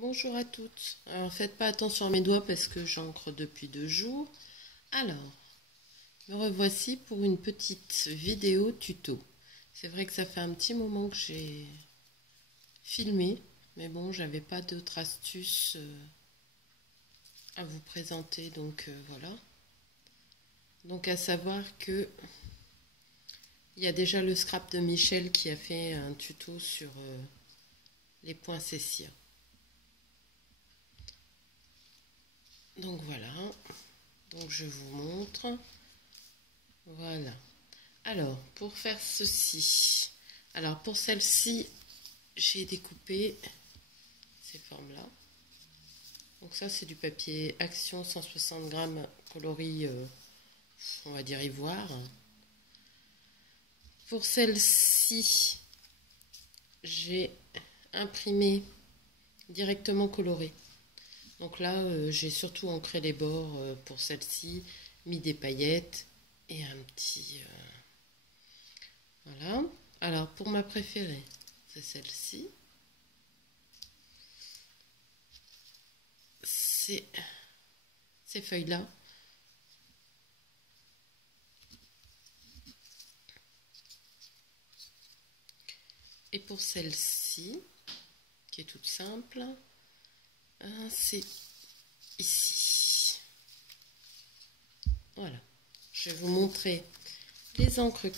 Bonjour à toutes. Alors faites pas attention à mes doigts parce que j'encre depuis 2 jours. Alors, me revoici pour une petite vidéo tuto. C'est vrai que ça fait un petit moment que j'ai filmé, mais bon, j'avais pas d'autres astuces à vous présenter, donc voilà. Donc à savoir que il y a déjà le scrap de Michel qui a fait un tuto sur les poinsettias. Donc voilà, donc je vous montre. Voilà. Alors, pour faire ceci, alors pour celle-ci, j'ai découpé ces formes-là. Donc ça, c'est du papier Action 160 grammes coloris, on va dire ivoire. Pour celle-ci, j'ai imprimé directement coloré. Donc là, j'ai surtout ancré les bords pour celle-ci, mis des paillettes et un petit... voilà. Alors, pour ma préférée, c'est celle-ci. C'est ces feuilles-là. Et pour celle-ci, qui est toute simple, c'est ici. Voilà. Je vais vous montrer les encres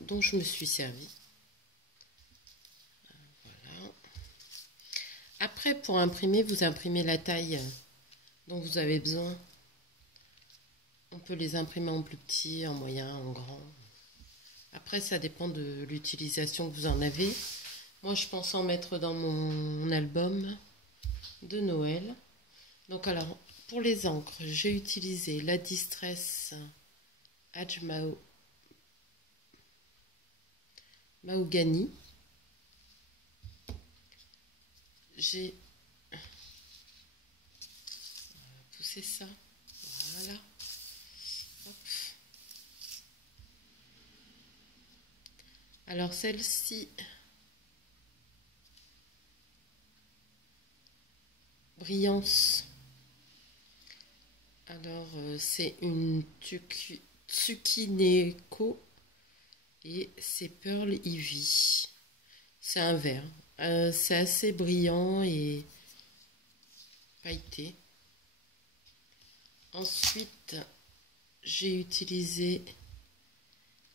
dont je me suis servi. Voilà. Après, pour imprimer, vous imprimez la taille dont vous avez besoin. On peut les imprimer en plus petit, en moyen, en grand. Après, ça dépend de l'utilisation que vous en avez. Moi, je pense en mettre dans mon album de Noël. Donc, alors, pour les encres, j'ai utilisé la Distress Edge Mahogany. J'ai poussé ça. Voilà. Hop. Alors, celle-ci, Brillance. Alors, c'est une Tsukineko et c'est Pearl Ivy. C'est un vert. C'est assez brillant et pailleté. Ensuite, j'ai utilisé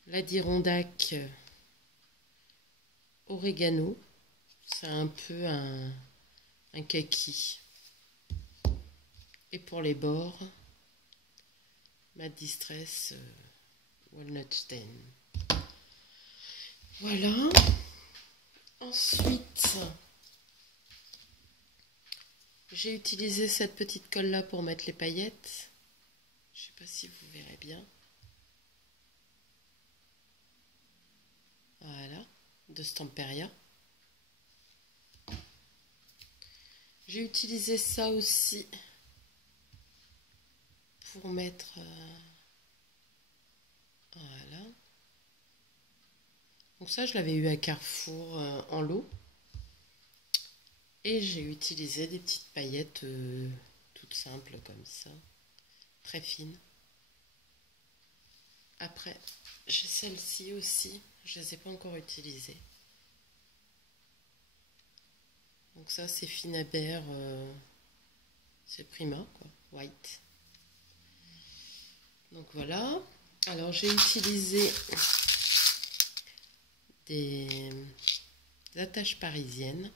l'Adirondack Oregano. C'est un peu un kaki. Et pour les bords, ma Distress Walnut Stain. Voilà. Ensuite, j'ai utilisé cette petite colle là pour mettre les paillettes. Je ne sais pas si vous verrez bien. Voilà, de Stamperia. J'ai utilisé ça aussi pour mettre... voilà. Donc ça, je l'avais eu à Carrefour en lot. Et j'ai utilisé des petites paillettes toutes simples comme ça. Très fines. Après, j'ai celle-ci aussi. Je ne les ai pas encore utilisées. Donc ça, c'est Finaber. C'est Prima, quoi. White. Donc voilà. Alors, j'ai utilisé des attaches parisiennes.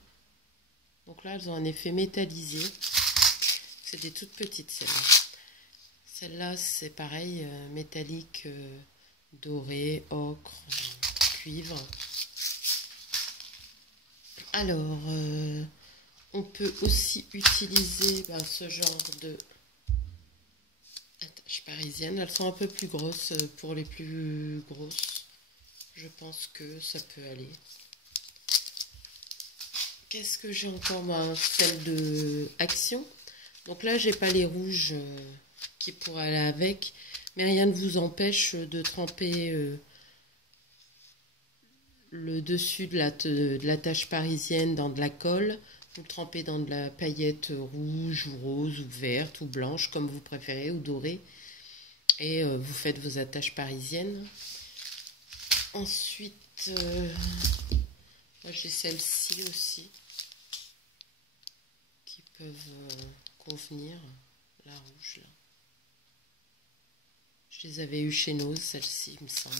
Donc là, elles ont un effet métallisé. C'est des toutes petites, celles-là. Celle-là, c'est pareil, métallique, doré, ocre, cuivre. Alors, on peut aussi utiliser ce genre de attaches parisiennes. Elles sont un peu plus grosses. Pour les plus grosses, je pense que ça peut aller. Qu'est-ce que j'ai encore? Celle de Action. Donc là, j'ai pas les rouges qui pourraient aller avec, mais rien ne vous empêche de tremper le dessus de la tâche parisienne dans de la colle Vous le trempez dans de la paillette rouge ou rose ou verte ou blanche, comme vous préférez, ou dorée. Et vous faites vos attaches parisiennes. Ensuite, moi j'ai celle-ci aussi, qui peuvent convenir, la rouge là. Je les avais eues chez Nose, celle-ci, il me semble.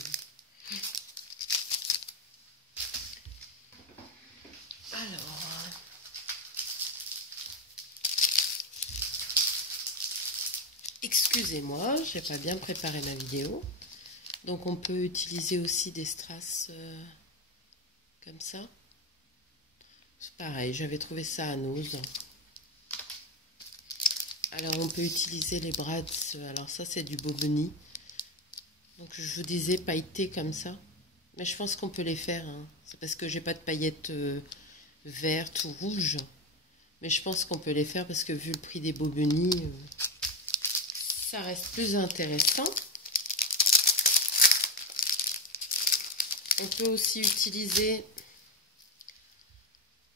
Alors, excusez-moi, j'ai pas bien préparé ma vidéo. Donc on peut utiliser aussi des strass comme ça. C'est pareil, j'avais trouvé ça à Nose. Alors on peut utiliser les brads, alors ça c'est du Boboni. Donc je vous disais pailleté comme ça. Mais je pense qu'on peut les faire. Hein. C'est parce que j'ai pas de paillettes vertes ou rouges. Mais je pense qu'on peut les faire parce que vu le prix des Boboni, ça reste plus intéressant. On peut aussi utiliser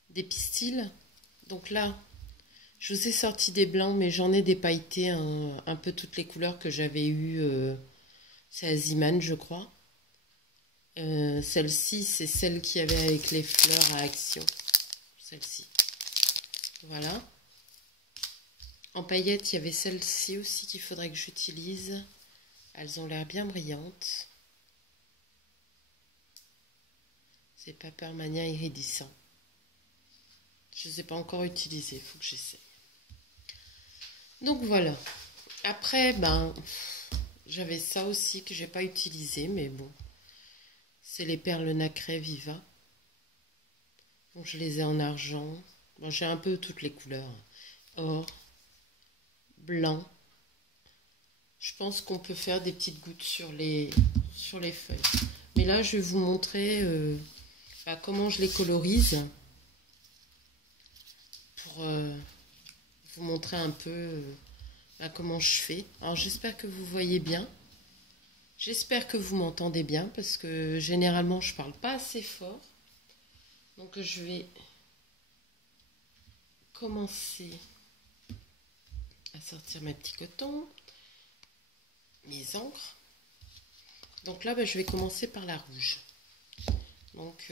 des pistils. Donc là, je vous ai sorti des blancs, mais j'en ai des pailletés, un peu toutes les couleurs que j'avais eues. C'est Aziman, je crois. Celle-ci, c'est celle qui avait avec les fleurs à action. Celle-ci. Voilà. En paillettes, il y avait celle-ci aussi qu'il faudrait que j'utilise. Elles ont l'air bien brillantes. C'est Papermania iridescent. Je ne les ai pas encore utilisées, il faut que j'essaie. Donc voilà. Après, ben, j'avais ça aussi que j'ai pas utilisé, mais bon. C'est les perles nacrées Viva. Donc je les ai en argent. Bon, j'ai un peu toutes les couleurs. Or, blanc. Je pense qu'on peut faire des petites gouttes sur les feuilles. Mais là, je vais vous montrer comment je les colorise. Pour vous montrer un peu comment je fais. Alors j'espère que vous voyez bien. J'espère que vous m'entendez bien parce que généralement je parle pas assez fort. Donc je vais commencer à sortir mes petits cotons, mes encres. Donc là je vais commencer par la rouge. Donc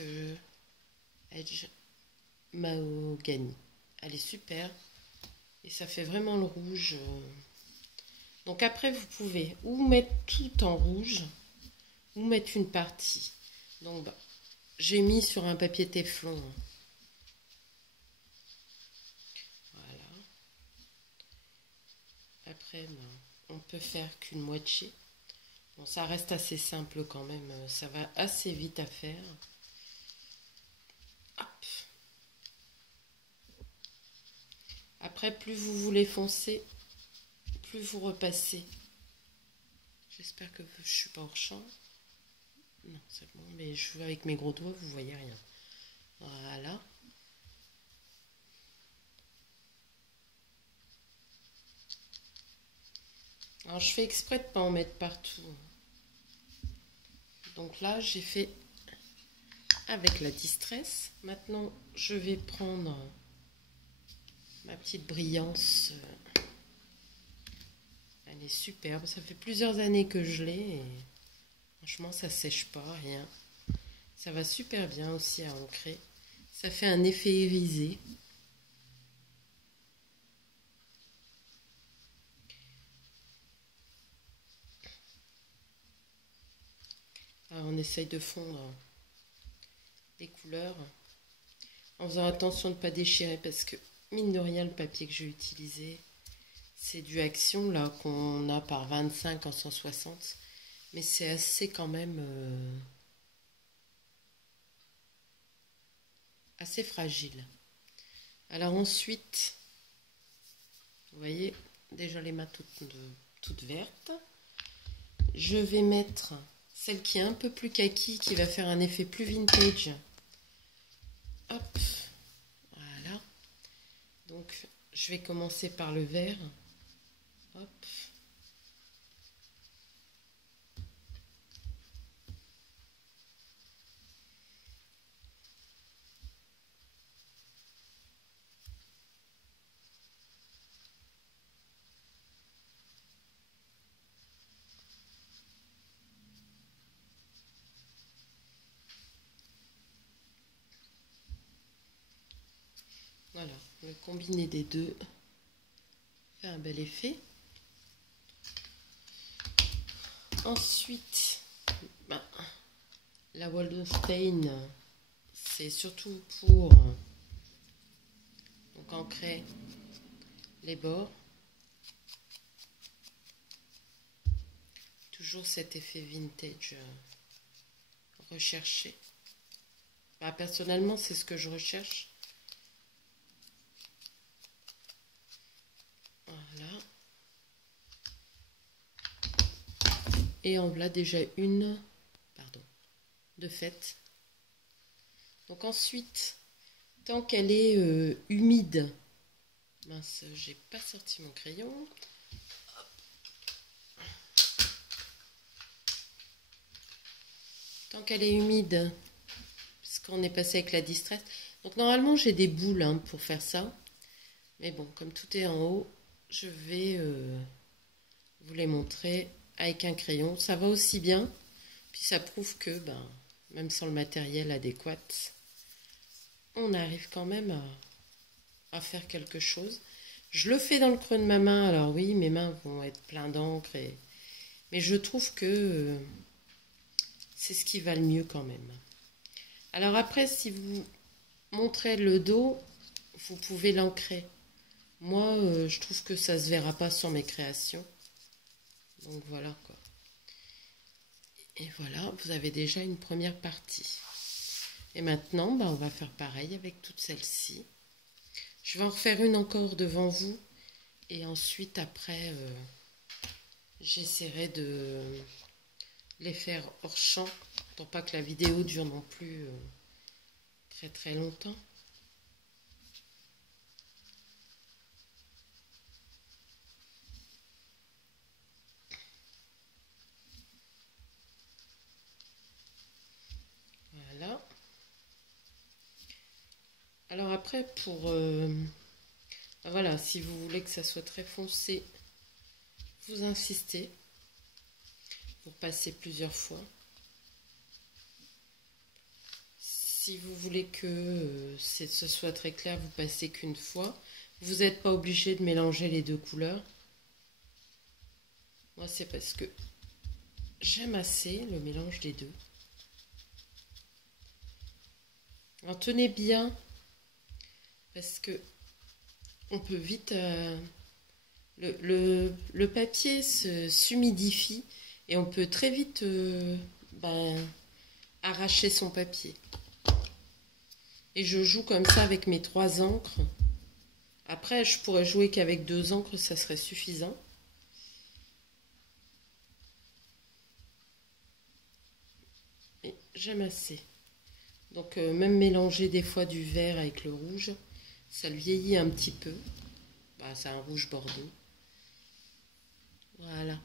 Edge Mahogany. Elle est super. Et ça fait vraiment le rouge. Donc après, vous pouvez ou mettre tout en rouge, ou mettre une partie. Donc, j'ai mis sur un papier téflon. Voilà. Après, on peut faire qu'une moitié. Bon, ça reste assez simple quand même. Ça va assez vite à faire. Hop. Après, plus vous voulez foncer, plus vous repassez. J'espère que je ne suis pas hors champ. Non, c'est bon, mais je vois avec mes gros doigts, vous voyez rien. Voilà. Alors, je fais exprès de ne pas en mettre partout. Donc là, j'ai fait avec la Distress. Maintenant, je vais prendre ma petite brillance. Elle est superbe. Ça fait plusieurs années que je l'ai. Et franchement, ça sèche pas, rien. Ça va super bien aussi à ancrer. Ça fait un effet irisé. Alors, on essaye de fondre les couleurs en faisant attention de ne pas déchirer parce que mine de rien, le papier que j'ai utilisé, c'est du Action là qu'on a par 25 en 160, mais c'est assez quand même assez fragile. Alors ensuite, vous voyez déjà les mains toutes vertes. Je vais mettre celle qui est un peu plus kaki, qui va faire un effet plus vintage. Hop, voilà. Donc je vais commencer par le vert. Hop. Voilà, le combiné des deux fait un bel effet. Ensuite, la Waldo Stain, c'est surtout pour donc ancrer les bords. Toujours cet effet vintage recherché. Personnellement, c'est ce que je recherche. Voilà. Et en voilà déjà une, de fait. Donc ensuite, tant qu'elle est humide, mince, j'ai pas sorti mon crayon. Tant qu'elle est humide, puisqu'on est passé avec la distress. Donc normalement j'ai des boules pour faire ça. Mais bon, comme tout est en haut, je vais vous les montrer avec un crayon. Ça va aussi bien. Puis ça prouve que même sans le matériel adéquat, on arrive quand même à faire quelque chose. Je le fais dans le creux de ma main. Alors oui, mes mains vont être pleines d'encre. Mais je trouve que c'est ce qui va le mieux quand même. Alors après, si vous montrez le dos, vous pouvez l'ancrer. Moi, je trouve que ça ne se verra pas sur mes créations. Donc voilà quoi. Et voilà, vous avez déjà une première partie. Et maintenant, on va faire pareil avec toutes celles-ci. Je vais en refaire une encore devant vous. Et ensuite, après, j'essaierai de les faire hors champ. Pour pas que la vidéo dure non plus très très longtemps. Voilà. Alors après, voilà, si vous voulez que ça soit très foncé, vous insistez. Vous passez plusieurs fois. Si vous voulez que ce soit très clair, vous passez qu'une fois. Vous n'êtes pas obligé de mélanger les deux couleurs. Moi, c'est parce que j'aime assez le mélange des deux. Alors, tenez bien, parce que on peut vite... le papier s'humidifie et on peut très vite arracher son papier. Et je joue comme ça avec mes 3 encres. Après, je pourrais jouer qu'avec 2 encres, ça serait suffisant. Et j'aime assez. Donc, même mélanger des fois du vert avec le rouge, ça le vieillit un petit peu. C'est un rouge bordeaux. Voilà.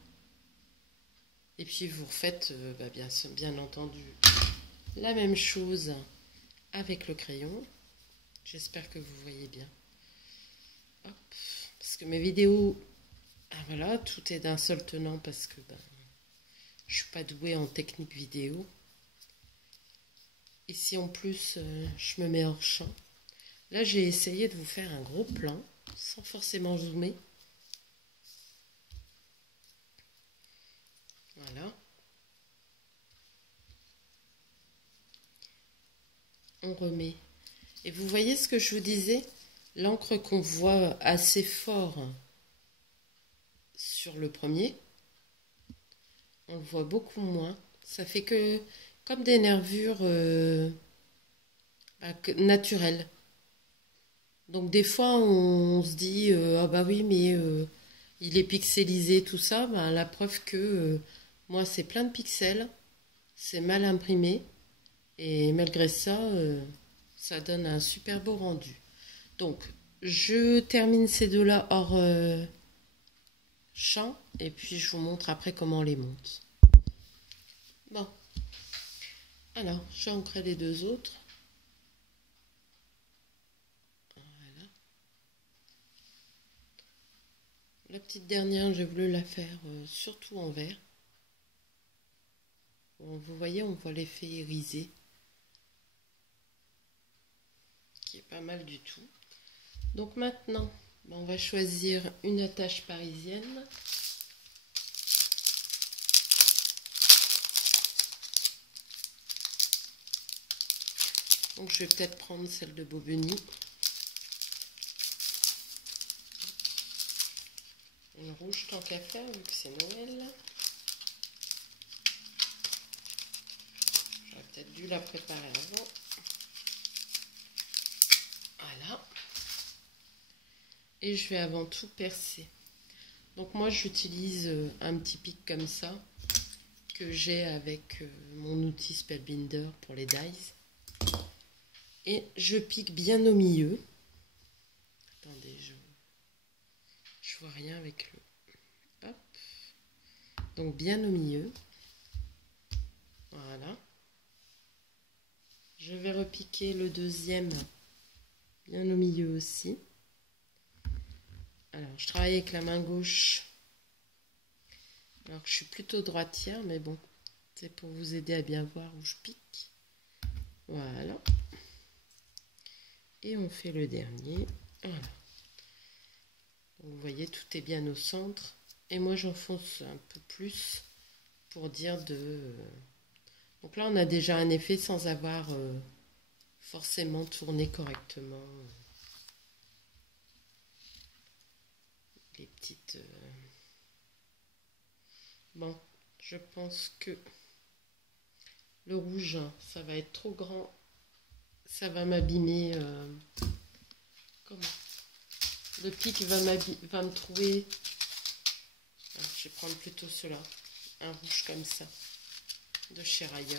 Et puis, vous refaites, bien entendu, la même chose avec le crayon. J'espère que vous voyez bien. Hop. Parce que mes vidéos, voilà, tout est d'un seul tenant parce que je suis pas douée en technique vidéo. Et si en plus je me mets hors champ, là j'ai essayé de vous faire un gros plan sans forcément zoomer. Voilà. On remet. Et vous voyez ce que je vous disais? L'encre qu'on voit assez fort sur le premier, on le voit beaucoup moins. Ça fait que comme des nervures naturelles. Donc des fois on se dit ah bah oui mais il est pixelisé tout ça. La preuve que moi c'est plein de pixels, c'est mal imprimé et malgré ça ça donne un super beau rendu. Donc je termine ces deux-là hors champ et puis je vous montre après comment on les monte. Bon, alors j'ai ancré les 2 autres. Voilà. La petite dernière, j'ai voulu la faire surtout en vert. Bon, vous voyez, on voit l'effet irisé qui est pas mal du tout. Donc maintenant, on va choisir une attache parisienne. Donc je vais peut-être prendre celle de Bobigny. Une rouge tant qu'à faire vu que c'est Noël. J'aurais peut-être dû la préparer avant. Voilà. Et je vais avant tout percer. Donc moi j'utilise un petit pic comme ça que j'ai avec mon outil Spellbinder pour les dies. Et je pique bien au milieu. Attendez, je vois rien avec le... Hop. Donc bien au milieu. Voilà. Je vais repiquer le deuxième bien au milieu aussi. Alors, je travaille avec la main gauche. Alors que je suis plutôt droitière, mais bon, c'est pour vous aider à bien voir où je pique. Voilà. Et on fait le dernier. Voilà. Donc, vous voyez, tout est bien au centre. Et moi, j'enfonce un peu plus pour dire de... Donc là, on a déjà un effet sans avoir forcément tourné correctement les petites... Bon, je pense que le rouge, ça va être trop grand. Ça va m'abîmer. Comment? Le pic va me trouver. Alors, je vais prendre plutôt cela. Un rouge comme ça. De chez Rayer.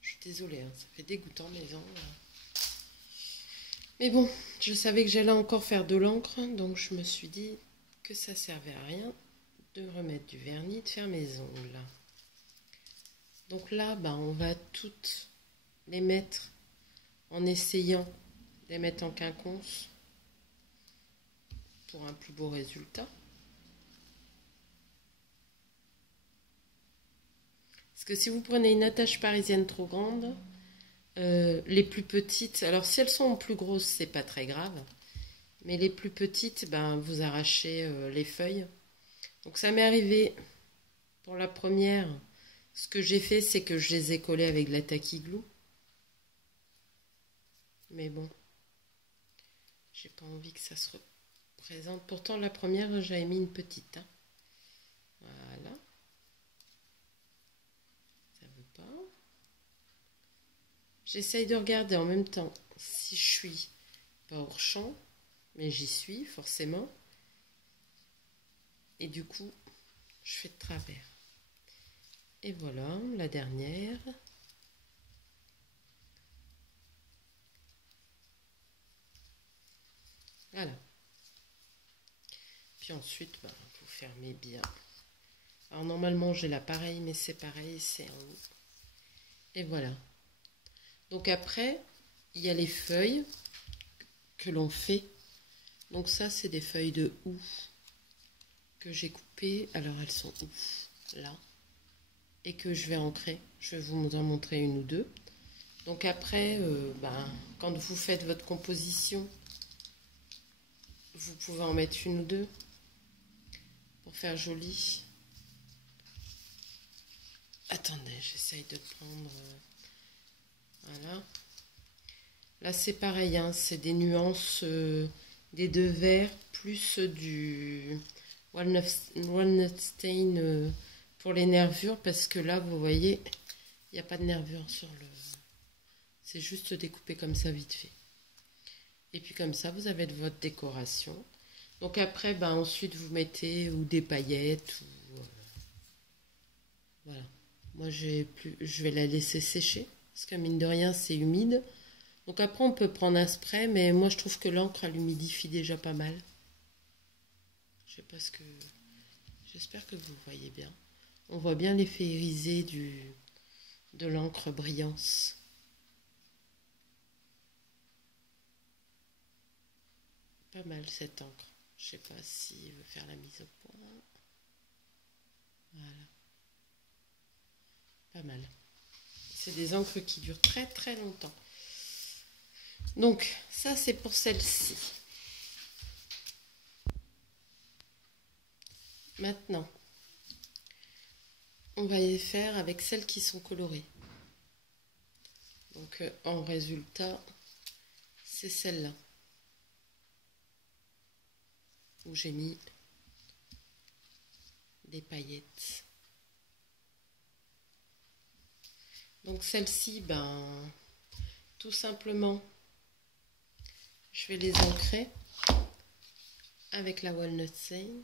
Je suis désolée, hein, ça fait dégoûtant mes ongles. Mais bon, je savais que j'allais encore faire de l'encre. Donc je me suis dit que ça servait à rien de remettre du vernis, de faire mes ongles. Donc là, on va toutes les mettre en essayant de les mettre en quinconce pour un plus beau résultat. Parce que si vous prenez une attache parisienne trop grande, les plus petites, alors si elles sont plus grosses, c'est pas très grave. Mais les plus petites, vous arrachez les feuilles. Donc ça m'est arrivé pour la première. Ce que j'ai fait, c'est que je les ai collées avec de la tacky glue. Mais bon, j'ai pas envie que ça se représente. Pourtant, la première, j'avais mis une petite. Hein. Voilà. Ça veut pas. J'essaye de regarder en même temps si je suis pas hors champ. Mais j'y suis, forcément. Et du coup, je fais de travers. Et voilà, la dernière. Voilà. Puis ensuite, vous fermez bien. Alors normalement, j'ai l'appareil, mais c'est pareil, c'est en haut. Et voilà. Donc après, il y a les feuilles que l'on fait. Donc ça, c'est des feuilles de houx que j'ai coupées. Alors elles sont où? Là. Et que je vais ancrer. Je vais vous en montrer une ou deux. Donc après, quand vous faites votre composition, vous pouvez en mettre une ou deux pour faire joli. Attendez, j'essaye de prendre... voilà. Là, c'est pareil, hein, c'est des nuances des deux verts, plus du walnut stain pour les nervures, parce que là, vous voyez, il n'y a pas de nervure sur le... C'est juste découpé comme ça, vite fait. Et puis comme ça, vous avez votre décoration. Donc après, ensuite, vous mettez ou des paillettes, ou... voilà. Moi, je vais la laisser sécher, parce que mine de rien, c'est humide. Donc après, on peut prendre un spray, mais moi, je trouve que l'encre, elle humidifie déjà pas mal. Je sais pas ce que... J'espère que vous voyez bien. On voit bien l'effet irisé de l'encre brillance. Pas mal cette encre. Je sais pas s'il veut faire la mise au point. Voilà. Pas mal. C'est des encres qui durent très très longtemps. Donc, ça c'est pour celle-ci. Maintenant, on va y faire avec celles qui sont colorées. Donc, en résultat, c'est celle-là où j'ai mis des paillettes. Donc, celle-ci, ben, tout simplement, je vais les ancrer avec la Walnut Shade.